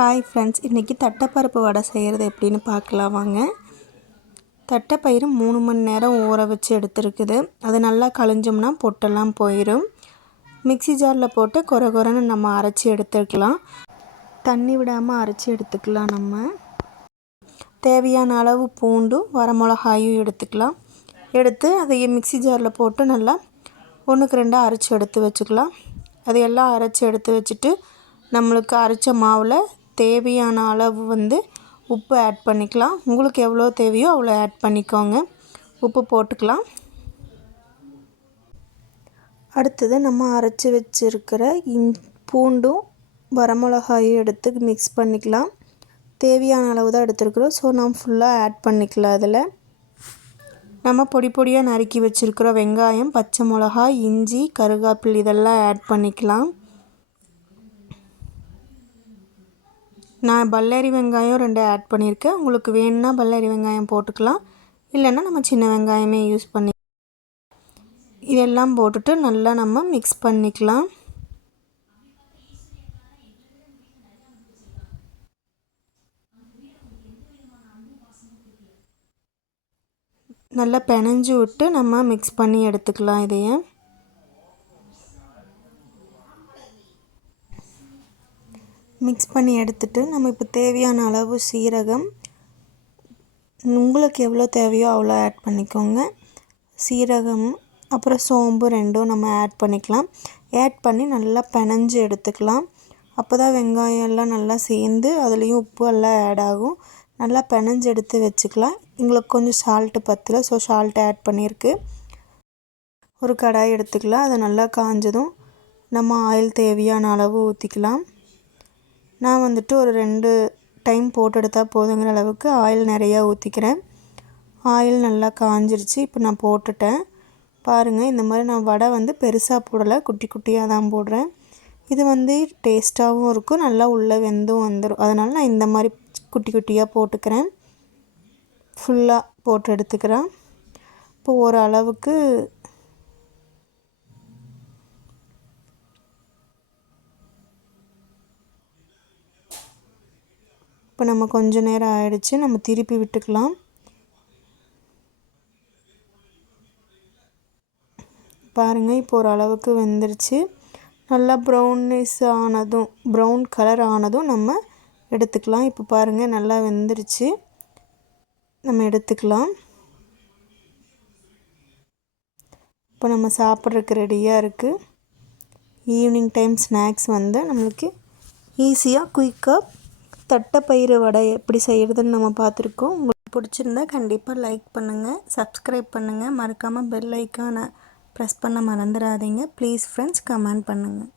Hi friends இன்றைக்கி தட்டைப்பருப்பு வடை செய்கிறது எப்படின்னு பார்க்கலாம் வாங்க. தட்டைப்பயிறு மூணு மணி நேரம் ஊற வச்சு எடுத்துருக்குது. அது நல்லா கழிஞ்சோம்னா பொட்டெல்லாம் போயிடும் மிக்சி ஜாரில் போட்டு குறை குறைன்னு நம்ம அரைச்சி எடுத்துக்கலாம். தண்ணி விடாமல் அரைச்சி எடுத்துக்கலாம் நம்ம. தேவையான அளவு பூண்டும் வரமிளகாயும் எடுத்துக்கலாம். எடுத்து அதை மிக்சி ஜாரில் போட்டு நல்லா ஒன்றுக்கு ரெண்டாக அரைச்சி எடுத்து வச்சுக்கலாம். அதையெல்லாம் அரைச்சி எடுத்து வச்சுட்டு நம்மளுக்கு அரைச்ச மாவில் தேவையான அளவு வந்து உப்பு ஆட் பண்ணிக்கலாம். உங்களுக்கு எவ்வளோ தேவையோ அவ்வளோ ஆட் பண்ணிக்கோங்க. உப்பு போட்டுக்கலாம். அடுத்தது நம்ம அரைச்சி வச்சுருக்கிற இன் பூண்டும் வரமிளகாயும் எடுத்து மிக்ஸ் பண்ணிக்கலாம். தேவையான அளவு தான் எடுத்துருக்குறோம். ஸோ நான் ஃபுல்லாக ஆட் பண்ணிக்கலாம் அதில். நம்ம பொடி பொடியாக நறுக்கி வச்சுருக்கிற வெங்காயம் பச்சை மிளகாய் இஞ்சி கருகாப்பில் இதெல்லாம் ஆட் பண்ணிக்கலாம். நான் பல்லாரி வெங்காயம் ரெண்டு ஆட் பண்ணியிருக்கேன். உங்களுக்கு வேணும்னா பல்லாரி வெங்காயம் போட்டுக்கலாம். இல்லைன்னா நம்ம சின்ன வெங்காயமே யூஸ் பண்ணி இதெல்லாம் போட்டுட்டு நல்லா நம்ம மிக்ஸ் பண்ணிக்கலாம். நல்லா பெனஞ்சு விட்டு நம்ம மிக்ஸ் பண்ணி எடுத்துக்கலாம் இதையே. மிக்ஸ் பண்ணி எடுத்துகிட்டு நம்ம இப்போ தேவையான அளவு சீரகம் உங்களுக்கு எவ்வளோ தேவையோ அவ்வளோ ஆட் பண்ணிக்கோங்க. சீரகம் அப்புறம் சோம்பு ரெண்டும் நம்ம ஆட் பண்ணிக்கலாம். ஆட் பண்ணி நல்லா பெனஞ்சு எடுத்துக்கலாம். அப்போ தான் வெங்காயம் எல்லாம் நல்லா சேர்ந்து அதுலேயும் உப்பு எல்லாம் ஆட் ஆகும். நல்லா பெனஞ்சு எடுத்து வச்சுக்கலாம். எங்களுக்கு கொஞ்சம் சால்ட்டு பத்தல ஸோ சால்ட் ஆட் பண்ணியிருக்கு. ஒரு கடாய் எடுத்துக்கலாம். அதை நல்லா காஞ்சதும் நம்ம ஆயில் தேவையான அளவு ஊற்றிக்கலாம் நான் வந்துட்டு ஒரு ரெண்டு டைம் போட்டு எடுத்தால் போதுங்கிற அளவுக்கு ஆயில் நிறையா ஊற்றிக்கிறேன் ஆயில் நல்லா காஞ்சிருச்சு இப்போ நான் போட்டுட்டேன். பாருங்கள் இந்த மாதிரி நான் வடை வந்து பெருசாக போடலை குட்டி குட்டியாக தான் போடுறேன். இது வந்து டேஸ்ட்டாகவும் இருக்கும் நல்லா உள்ளே வெந்தும் வந்துடும் அதனால் நான் இந்த மாதிரி குட்டி குட்டியாக போட்டுக்கிறேன். ஃபுல்லாக போட்டு எடுத்துக்கிறேன். இப்போ அளவுக்கு இப்போ நம்ம கொஞ்ச நேரம் ஆயிடுச்சு. நம்ம திருப்பி விட்டுக்கலாம். பாருங்கள் இப்போ ஓரளவுக்கு வெந்துருச்சு. நல்லா ப்ரௌனிஸ் ஆனதும் ப்ரௌன் கலர் ஆனதும் நம்ம எடுத்துக்கலாம். இப்போ பாருங்கள் நல்லா வெந்துருச்சு. நம்ம எடுத்துக்கலாம். இப்போ நம்ம சாப்பிட்றதுக்கு ரெடியாக இருக்குது ஈவினிங் டைம் ஸ்நாக்ஸ் வந்து நம்மளுக்கு ஈஸியாக குயிக்காக தட்டைப்பயிறு வடை எப்படி செய்கிறதுன்னு நம்ம பார்த்துருக்கோம். உங்களுக்கு பிடிச்சிருந்தா கண்டிப்பாக லைக் பண்ணுங்கள் சப்ஸ்கிரைப் பண்ணுங்கள் மறக்காமல் பெல் ஐக்கானை ப்ரெஸ் பண்ண மறந்துடாதீங்க. ப்ளீஸ் ஃப்ரெண்ட்ஸ் கமெண்ட் பண்ணுங்கள்